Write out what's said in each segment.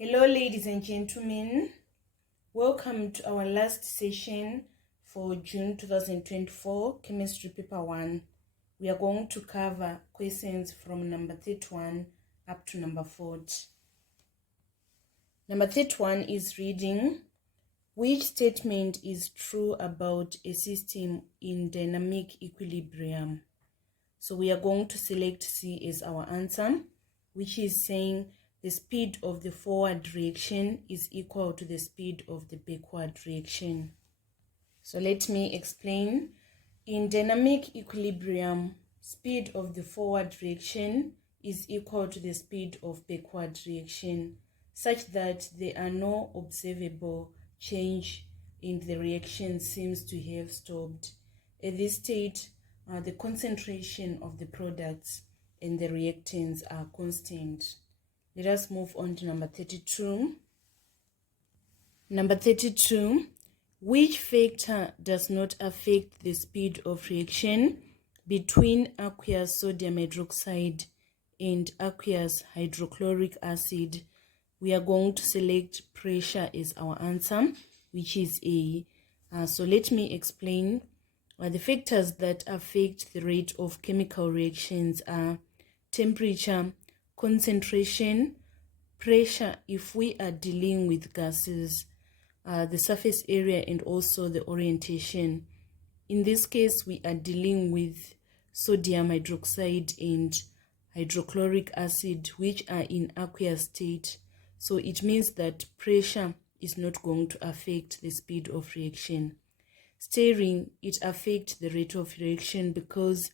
Hello ladies and gentlemen, welcome to our last session for June 2024 Chemistry Paper 1. We are going to cover questions from number 31 up to number 40. Number 31 is reading, which statement is true about a system in dynamic equilibrium? So we are going to select C as our answer, which is saying the speed of the forward reaction is equal to the speed of the backward reaction. So let me explain. In dynamic equilibrium, speed of the forward reaction is equal to the speed of backward reaction, such that there are no observable change in the reaction seems to have stopped. At this state, the concentration of the products and the reactants are constant. Let us move on to number 32. Number 32, which factor does not affect the speed of reaction between aqueous sodium hydroxide and aqueous hydrochloric acid? We are going to select pressure as our answer, which is A. So let me explain. The factors that affect the rate of chemical reactions are temperature, concentration, pressure if we are dealing with gases, the surface area, and also the orientation. In this case, we are dealing with sodium hydroxide and hydrochloric acid, which are in aqueous state. So it means that pressure is not going to affect the speed of reaction. Stirring, it affects the rate of reaction because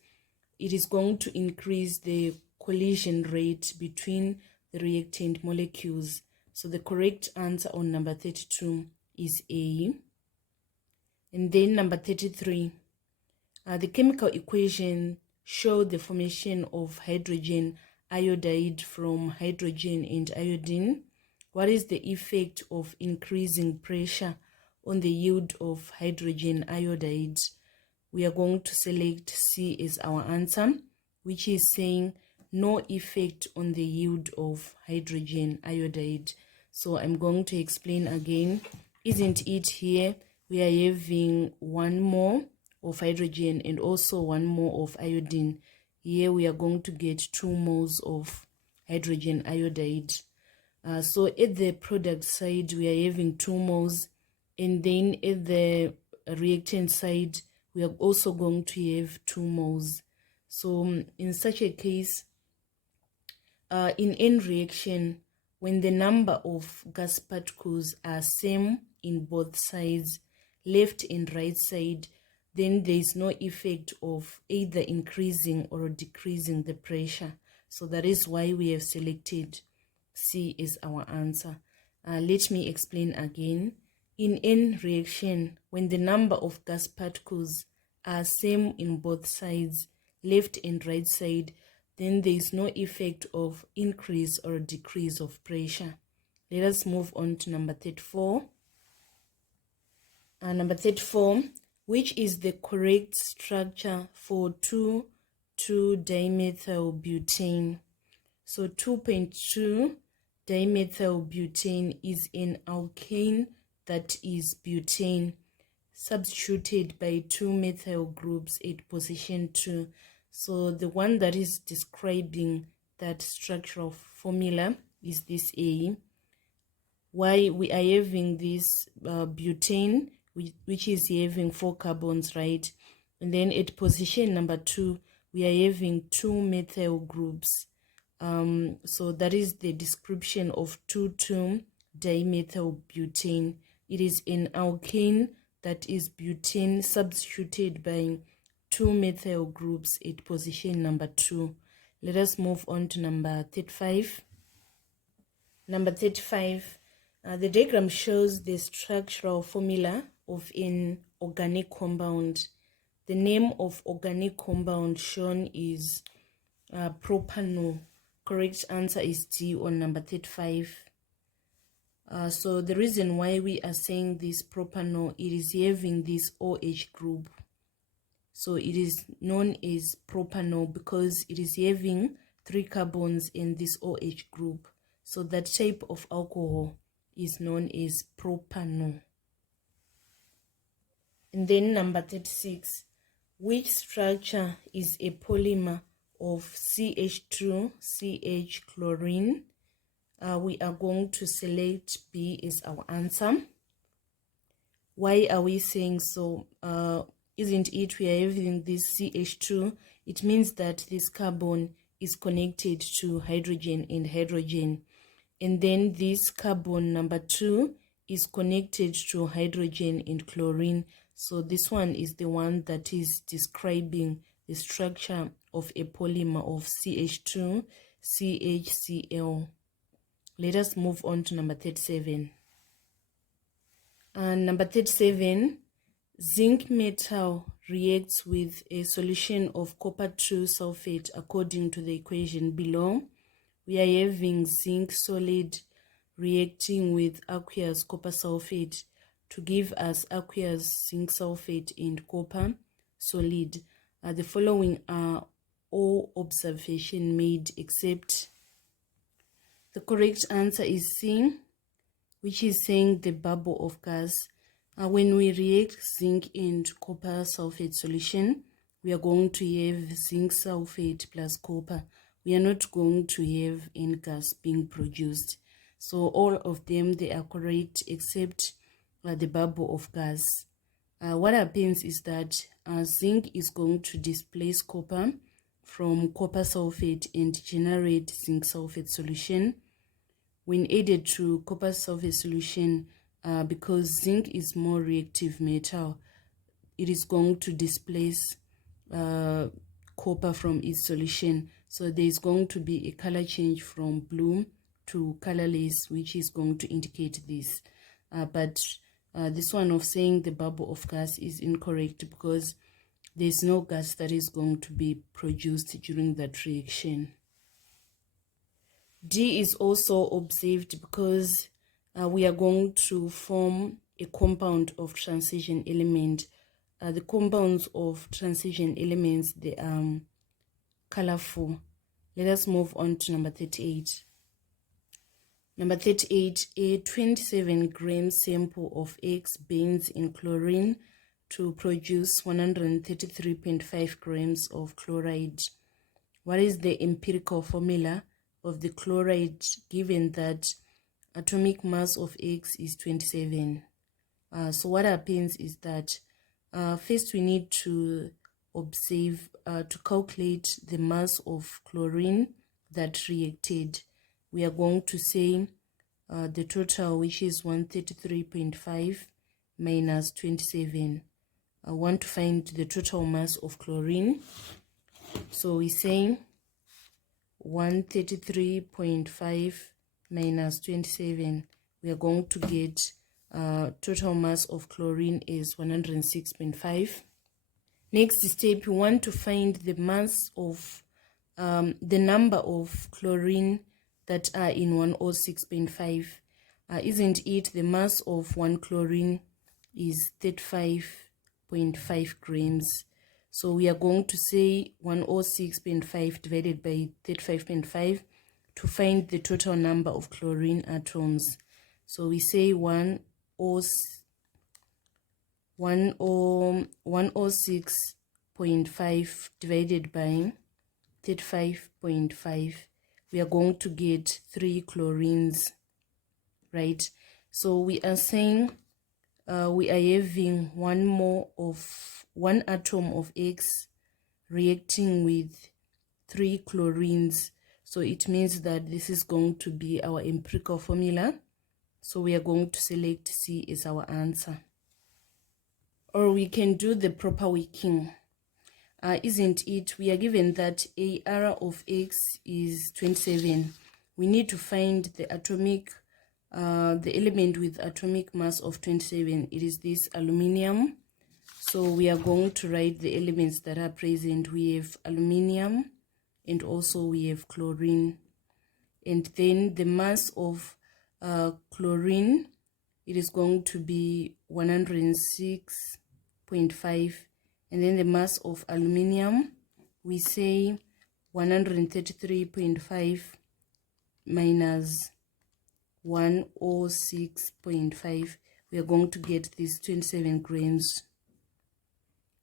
it is going to increase the collision rate between the reactant molecules. So the correct answer on number 32 is A. And then number 33, the chemical equation show the formation of hydrogen iodide from hydrogen and iodine. What is the effect of increasing pressure on the yield of hydrogen iodide? We are going to select C as our answer, which is saying no effect on the yield of hydrogen iodide. So I'm going to explain again. Isn't it here we are having 1 mole of hydrogen and also 1 mole of iodine? Here we are going to get 2 moles of hydrogen iodide. So at the product side we are having 2 moles, and then at the reactant side we are also going to have 2 moles. So in such a case, in N reaction, when the number of gas particles are same in both sides, left and right side, then there is no effect of either increasing or decreasing the pressure. So that is why we have selected C as our answer. Let me explain again. In N reaction, when the number of gas particles are same in both sides, left and right side, then there is no effect of increase or decrease of pressure. Let us move on to number 34. Number 34, which is the correct structure for 2,2-dimethylbutane? So 2,2-dimethylbutane is an alkane that is butane substituted by 2 methyl groups at position 2. So the one that is describing that structural formula is this A. Why we are having this butane, which is having 4 carbons, right? And then at position number 2, we are having 2 methyl groups. So that is the description of 2,2-dimethylbutane. It is an alkane that is butane substituted by 2 methyl groups at position number 2. Let us move on to number 35. Number 35, the diagram shows the structural formula of an organic compound. The name of organic compound shown is propanol. Correct answer is D on number 35. So the reason why we are saying this propanol, it is having this OH group. So it is known as propanol because it is having 3 carbons in this OH group. So that type of alcohol is known as propanol. And then number 36, which structure is a polymer of CH2, CH chlorine? We are going to select B as our answer. Why are we saying so? Isn't it we are having this CH2? It means that this carbon is connected to hydrogen and hydrogen. And then this carbon number 2 is connected to hydrogen and chlorine. So this one is the one that is describing the structure of a polymer of CH2, CHCl. Let us move on to number 37. And number 37, zinc metal reacts with a solution of copper 2 sulfate according to the equation below. We are having zinc solid reacting with aqueous copper sulfate to give us aqueous zinc sulfate and copper solid. The following are all observations made except the correct answer is C, which is saying the bubble of gas. When we react zinc and copper sulfate solution, we are going to have zinc sulfate plus copper. We are not going to have any gas being produced. So all of them, they are correct except the bubble of gas. What happens is that zinc is going to displace copper from copper sulfate and generate zinc sulfate solution. When added to copper sulfate solution, because zinc is more reactive metal, it is going to displace copper from its solution. So there is going to be a color change from blue to colorless, which is going to indicate this. But this one of saying the bubble of gas is incorrect because there's no gas that is going to be produced during that reaction. D is also observed because we are going to form a compound of transition element. The compounds of transition elements, they are colorful. Let us move on to number 38. Number 38, a 27-gram sample of X burns in chlorine to produce 133.5 grams of chloride. What is the empirical formula of the chloride given that atomic mass of X is 27? So what happens is that first we need to observe, to calculate the mass of chlorine that reacted. We are going to say the total, which is 133.5 minus 27. I want to find the total mass of chlorine. So we say 133.5 minus 27. We are going to get total mass of chlorine is 106.5. Next step, we want to find the mass of the number of chlorine that are in 106.5. Isn't it the mass of one chlorine is 35.5 grams? So we are going to say 106.5 divided by 35.5 to find the total number of chlorine atoms. So we say 106.5 divided by 35.5. We are going to get 3 chlorines, right? So we are saying we are having one atom of X reacting with 3 chlorines. So it means that this is going to be our empirical formula. So we are going to select C as our answer. Or we can do the proper working. Isn't it? We are given that AR of X is 27. We need to find the atomic, the element with atomic mass of 27. It is this aluminium. So we are going to write the elements that are present. We have aluminium and also we have chlorine. And then the mass of chlorine, it is going to be 106.5. And then the mass of aluminium, we say 133.5 minus 106.5, we are going to get this 27 grams,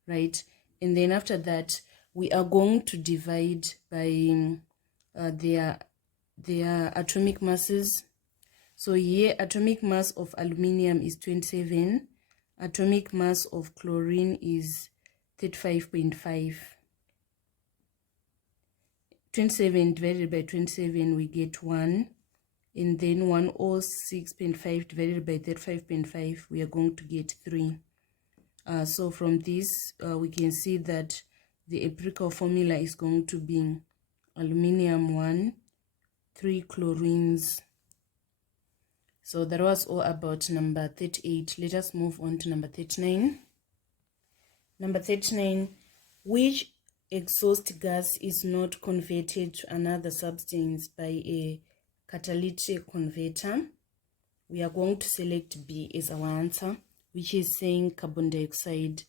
right? And then after that, we are going to divide by their atomic masses. So here, atomic mass of aluminium is 27, atomic mass of chlorine is 35.5. 27 divided by 27, we get 1. And then 106.5 divided by 35.5, we are going to get 3. So from this, we can see that the empirical formula is going to be aluminium 1, 3 chlorines. So that was all about number 38. Let us move on to number 39. Number 39, which exhaust gas is not converted to another substance by a catalytic converter? We are going to select B as our answer, which is saying carbon dioxide.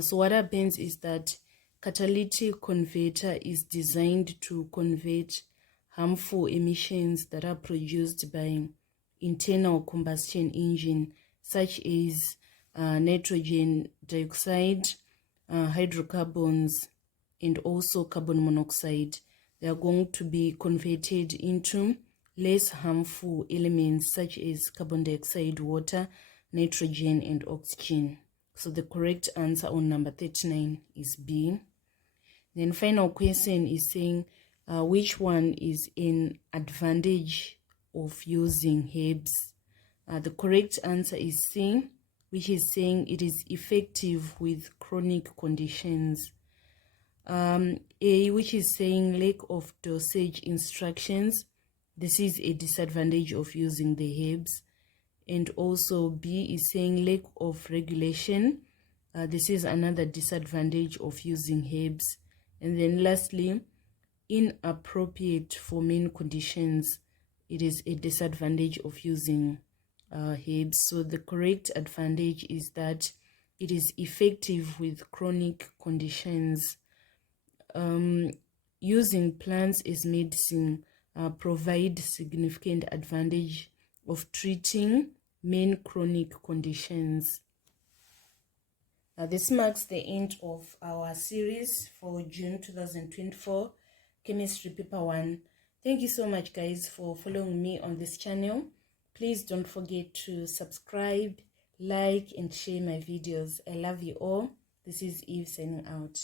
So what happens is that catalytic converter is designed to convert harmful emissions that are produced by internal combustion engine, such as nitrogen dioxide, hydrocarbons, and also carbon monoxide. They are going to be converted into less harmful elements such as carbon dioxide, water, nitrogen, and oxygen. So the correct answer on number 39 is B. Then final question is saying which one is an advantage of using herbs? The correct answer is C, which is saying it is effective with chronic conditions. A, which is saying lack of dosage instructions. This is a disadvantage of using the herbs. And also B is saying lack of regulation. This is another disadvantage of using herbs. And then lastly, inappropriate for main conditions. It is a disadvantage of using herbs. So the correct advantage is that it is effective with chronic conditions. Using plants as medicine provide significant advantage of treating main chronic conditions. This marks the end of our series for June 2024 Chemistry Paper 1. Thank you so much, guys, for following me on this channel. Please don't forget to subscribe, like, and share my videos. I love you all. This is Eve signing out.